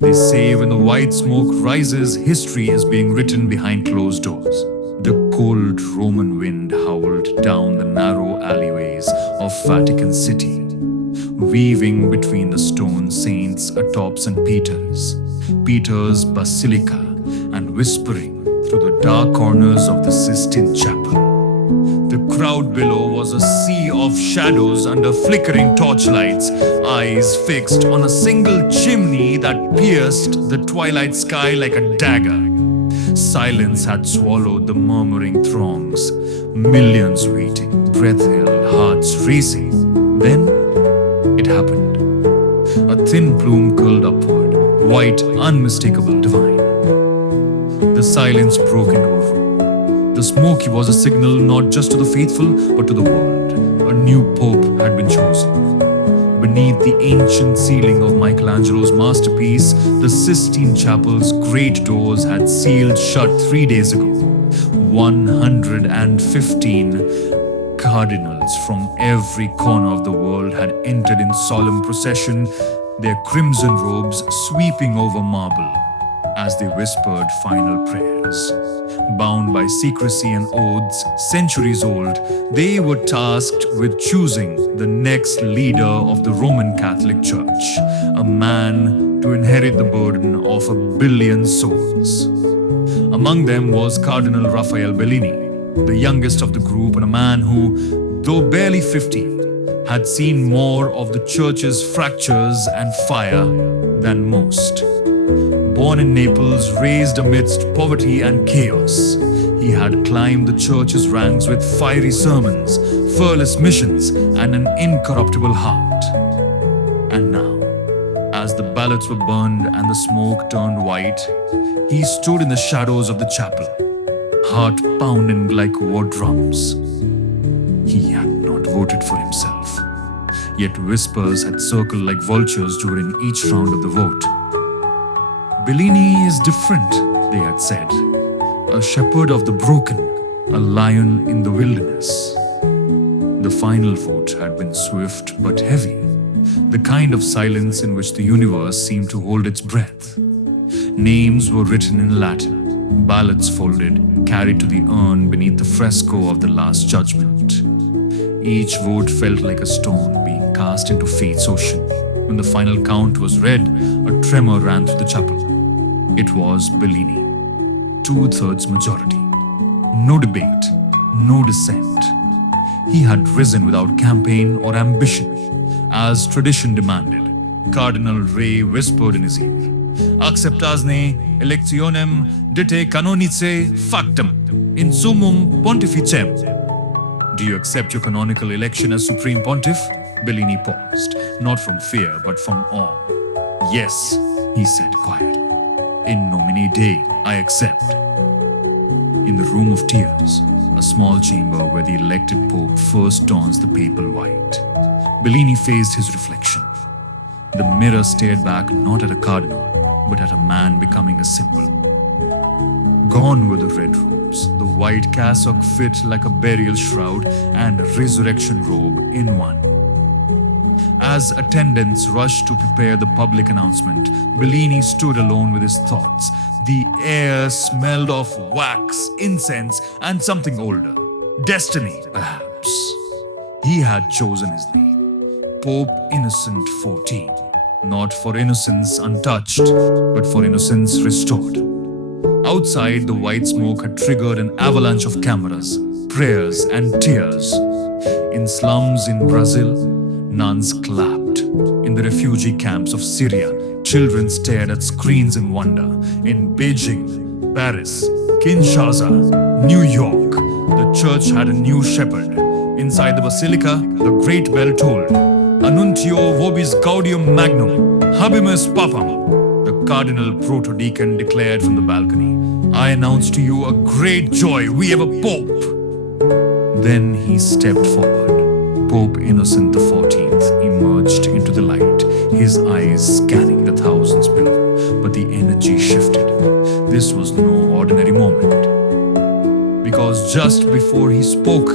They say when the white smoke rises, history is being written behind closed doors. The cold Roman wind howled down the narrow alleyways of Vatican City, weaving between the stone saints atop St. Peter's Basilica, and whispering through the dark corners of the Sistine Chapel. The crowd below was a sea of shadows under flickering torchlights, eyes fixed on a single chimney that pierced the twilight sky like a dagger. Silence had swallowed the murmuring throngs, millions waiting, breath held, hearts racing. Then it happened. A thin plume curled upward, white, unmistakable, divine. The silence broke into a roar. The smoke was a signal not just to the faithful, but to the world. A new pope had been chosen. Beneath the ancient ceiling of Michelangelo's masterpiece, the Sistine Chapel's great doors had sealed shut 3 days ago. 115 cardinals from every corner of the world had entered in solemn procession, their crimson robes sweeping over marble as they whispered final prayers. Bound by secrecy and oaths centuries old, they were tasked with choosing the next leader of the Roman Catholic Church, a man to inherit the burden of 1 billion souls. Among them was Cardinal Raphael Bellini, the youngest of the group, and a man who, though barely 50, had seen more of the church's fractures and fire than most. Born in Naples, raised amidst poverty and chaos, he had climbed the church's ranks with fiery sermons, fearless missions, and an incorruptible heart. And now, as the ballots were burned and the smoke turned white, he stood in the shadows of the chapel, heart pounding like war drums. He had not voted for himself, yet whispers had circled like vultures during each round of the vote. Bellini is different, they had said. A shepherd of the broken, a lion in the wilderness. The final vote had been swift but heavy, the kind of silence in which the universe seemed to hold its breath. Names were written in Latin, ballots folded, carried to the urn beneath the fresco of the Last Judgment. Each vote felt like a stone being cast into fate's ocean. When the final count was read, a tremor ran through the chapel. It was Bellini. 2/3 majority. No debate, no dissent. He had risen without campaign or ambition. As tradition demanded, Cardinal Ray whispered in his ear, "Acceptasne electionem dite canonice factum in summum pontificem." Do you accept your canonical election as Supreme Pontiff? Bellini paused, not from fear but from awe. "Yes," he said quietly. "In nomine Dei, I accept." In the room of tears, a small chamber where the elected pope first dons the papal white, Bellini faced his reflection. The mirror stared back not at a cardinal, but at a man becoming a symbol. Gone were the red robes, the white cassock fit like a burial shroud, and a resurrection robe in one. As attendants rushed to prepare the public announcement, Bellini stood alone with his thoughts. The air smelled of wax, incense, and something older. Destiny, perhaps. He had chosen his name, Pope Innocent XIV. Not for innocence untouched, but for innocence restored. Outside, the white smoke had triggered an avalanche of cameras, prayers, and tears. In slums in Brazil, nuns clapped. In the refugee camps of Syria, children stared at screens in wonder. In Beijing, Paris, Kinshasa, New York, the church had a new shepherd. Inside the basilica, the great bell tolled, "Annuntio vobis gaudium magnum, habemus papam." The cardinal protodeacon declared from the balcony, "I announce to you a great joy, we have a pope." Then he stepped forward. Pope Innocent XIV emerged into the light, his eyes scanning the thousands below, but the energy shifted. This was no ordinary moment, because just before he spoke,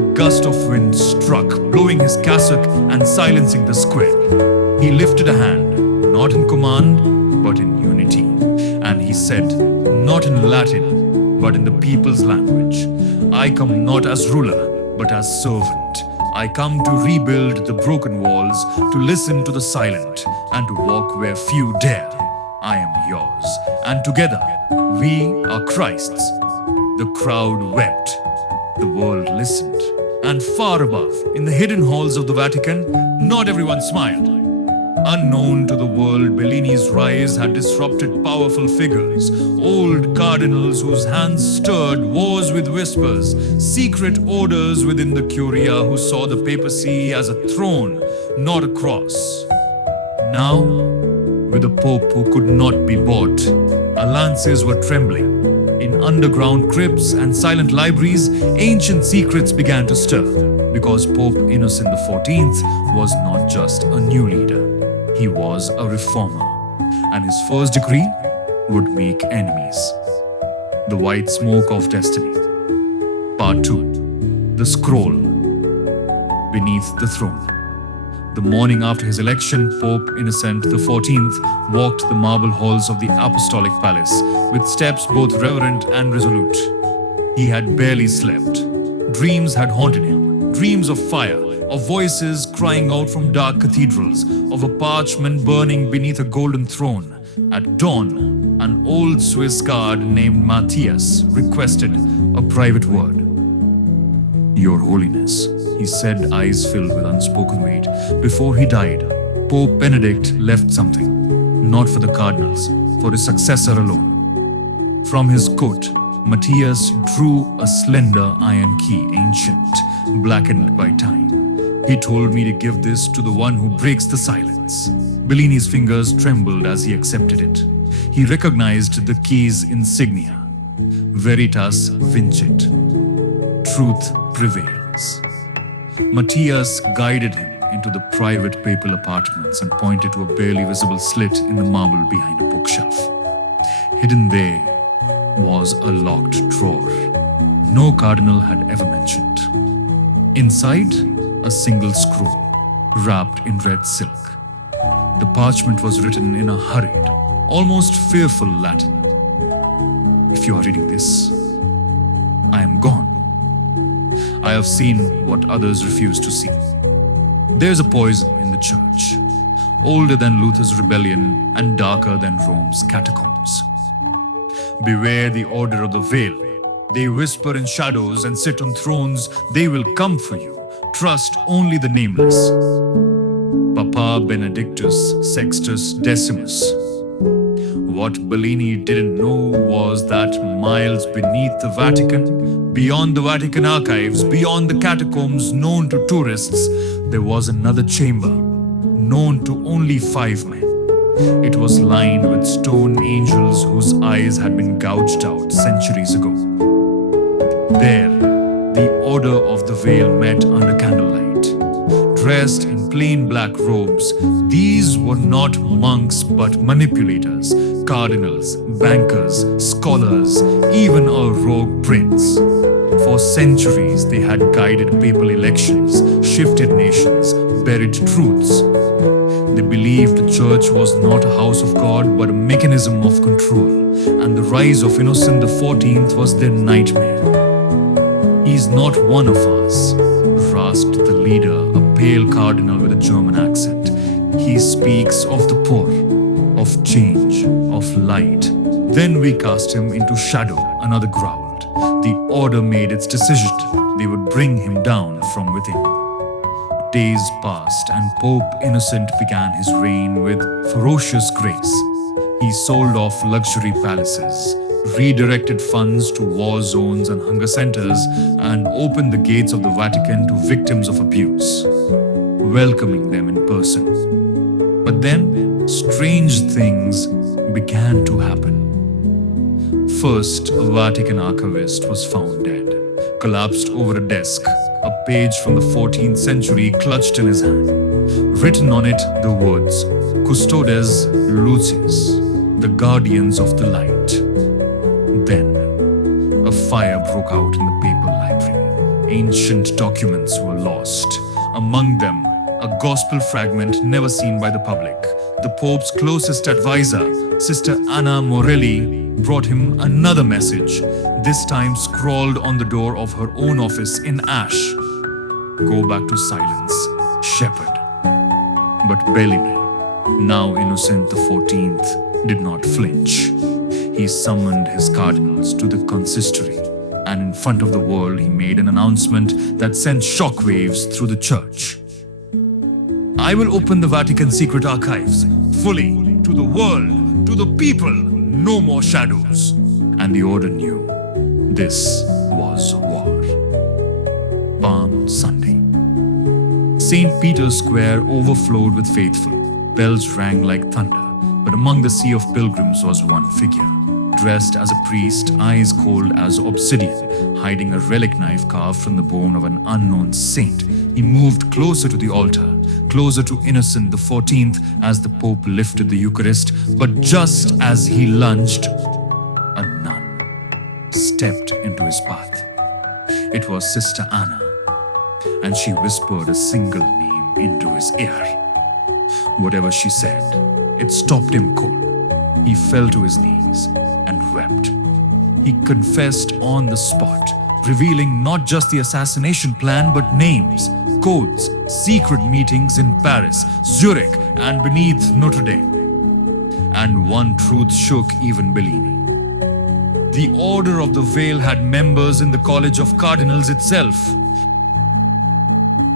a gust of wind struck, blowing his cassock and silencing the square. He lifted a hand, not in command, but in unity. And he said, not in Latin, but in the people's language, I come not as ruler, but as servant. I come to rebuild the broken walls, to listen to the silent, and to walk where few dare. I am yours, and together we are Christ's. The crowd wept, the world listened, and far above, in the hidden halls of the Vatican, not everyone smiled. Unknown to the world, Bellini's rise had disrupted powerful figures, old cardinals whose hands stirred wars with whispers, secret orders within the Curia who saw the papacy as a throne, not a cross. Now, with a pope who could not be bought, alliances were trembling. In underground crypts and silent libraries, ancient secrets began to stir, because Pope Innocent XIV was not just a new leader. He was a reformer, and his first decree would make enemies. The White Smoke of Destiny. Part 2. The Scroll Beneath the Throne. The morning after his election, Pope Innocent XIV walked the marble halls of the Apostolic Palace with steps both reverent and resolute. He had barely slept. Dreams had haunted him, dreams of fire, of voices crying out from dark cathedrals, of a parchment burning beneath a golden throne. At dawn, an old Swiss guard named Matthias requested a private word. Your Holiness, he said, eyes filled with unspoken weight. Before he died, Pope Benedict left something, not for the cardinals, for his successor alone. From his coat, Matthias drew a slender iron key, ancient, blackened by time. He told me to give this to the one who breaks the silence. Bellini's fingers trembled as he accepted it. He recognized the key's insignia. Veritas vincit. Truth prevails. Matthias guided him into the private papal apartments and pointed to a barely visible slit in the marble behind a bookshelf. Hidden there was a locked drawer no cardinal had ever mentioned. Inside, a single scroll, wrapped in red silk. The parchment was written in a hurried, almost fearful Latin. If you are reading this, I am gone. I have seen what others refuse to see. There's a poison in the church, older than Luther's rebellion and darker than Rome's catacombs. Beware the order of the veil. They whisper in shadows and sit on thrones. They will come for you. Trust only the nameless. Papa Benedictus Sextus Decimus. What Bellini didn't know was that miles beneath the Vatican, beyond the Vatican archives, beyond the catacombs known to tourists, there was another chamber, known to only 5 men. It was lined with stone angels whose eyes had been gouged out centuries ago. There, the Order of the Veil met under candlelight. Dressed in plain black robes, these were not monks but manipulators, cardinals, bankers, scholars, even a rogue prince. For centuries, they had guided papal elections, shifted nations, buried truths. They believed the church was not a house of God but a mechanism of control, and the rise of Innocent XIV was their nightmare. He's not one of us, rasped the leader, a pale cardinal with a German accent. He speaks of the poor, of change, of light. Then we cast him into shadow, another growled. The order made its decision. They would bring him down from within. Days passed and Pope Innocent began his reign with ferocious grace. He sold off luxury palaces, redirected funds to war zones and hunger centers, and opened the gates of the Vatican to victims of abuse, welcoming them in person. But then, strange things began to happen. First, a Vatican archivist was found dead, collapsed over a desk, a page from the 14th century clutched in his hand. Written on it, the words, Custodes Lucis, the guardians of the light. Then, a fire broke out in the papal library. Ancient documents were lost. Among them, a gospel fragment never seen by the public. The Pope's closest advisor, Sister Anna Morelli brought him another message, this time scrawled on the door of her own office in ash. Go back to silence, shepherd. But Bellini, now Innocent XIV, did not flinch. He summoned his cardinals to the consistory, and in front of the world he made an announcement that sent shockwaves through the church. I will open the Vatican secret archives fully to the world, to the people, no more shadows. And the order knew this was war. Palm Sunday. St. Peter's Square overflowed with faithful. Bells rang like thunder, but among the sea of pilgrims was one figure, dressed as a priest, eyes cold as obsidian, hiding a relic knife carved from the bone of an unknown saint. He moved closer to the altar, closer to Innocent XIV as the Pope lifted the Eucharist, but just as he lunged, a nun stepped into his path. It was Sister Anna, and she whispered a single name into his ear. Whatever she said, it stopped him cold. He fell to his knees and wept. He confessed on the spot, revealing not just the assassination plan but names, codes, secret meetings in Paris, Zurich, and beneath Notre Dame. And one truth shook even Bellini. The Order of the Veil had members in the College of Cardinals itself.